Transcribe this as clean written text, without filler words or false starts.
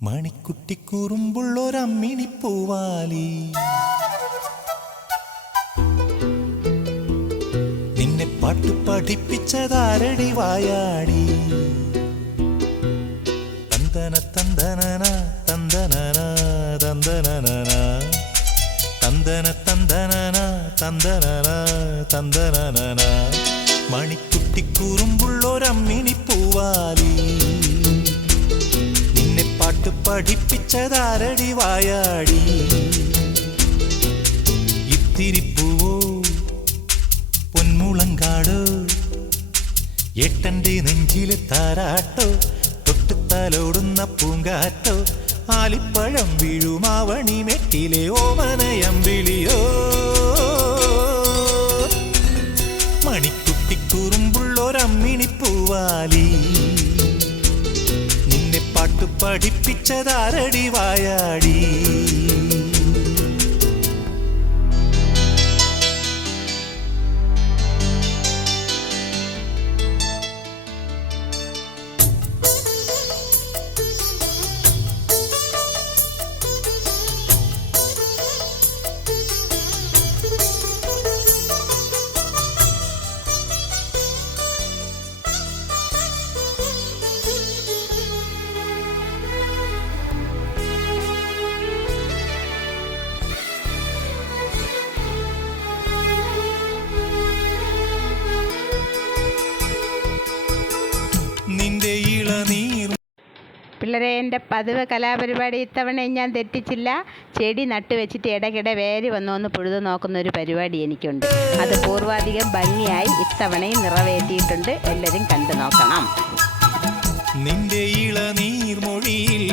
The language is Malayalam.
മണിക്കുട്ടി കുറുമ്പുള്ളൊരമ്മിണി പൂവാലി നിന്നെ പാട്ടു പഠിപ്പിച്ചതാരടി വായാടി തന്തന തന്തനന തന്തനന തന്തനന തന്തന തന്തനന തന്തനന തന്തനന മണിക്കുട്ടി കുറുമ്പുള്ളൊരമ്മിണി പൂവാലി പാട്ട് പഠിപ്പിച്ചതാരടി വായാടി ഇത്തിരിപ്പൂവോ പൊന്മുളങ്കാടോ ഏട്ടന്റെ നെഞ്ചിലെ താരാട്ടോ തൊട്ടുത്താലോടുന്ന പൂങ്കാറ്റോ ആലിപ്പഴം വീഴുമാവണി മെട്ടിലെ ഓമനയമ്പിളിയോ മണിക്കുട്ടി കുറുമ്പുള്ളൊരമ്മിണി പൂവാലി പാട്ടു പഠിപ്പിച്ചതാരടി വായാടി പിള്ളേരെ, എൻ്റെ പതിവ് കലാപരിപാടി ഇത്തവണയും ഞാൻ തെറ്റിച്ചില്ല. ചെടി നട്ട് വെച്ചിട്ട് ഇടയ്ക്കിടെ വേര് വന്നോന്ന് പുഴുതു നോക്കുന്ന ഒരു പരിപാടി എനിക്കുണ്ട്. അത് പൂർവാധികം ഭംഗിയായി ഇത്തവണയും നിറവേറ്റിയിട്ടുണ്ട്. എല്ലാവരും കണ്ടു നോക്കണം. നിന്റെ ഇളനീർമൊഴിയിൽ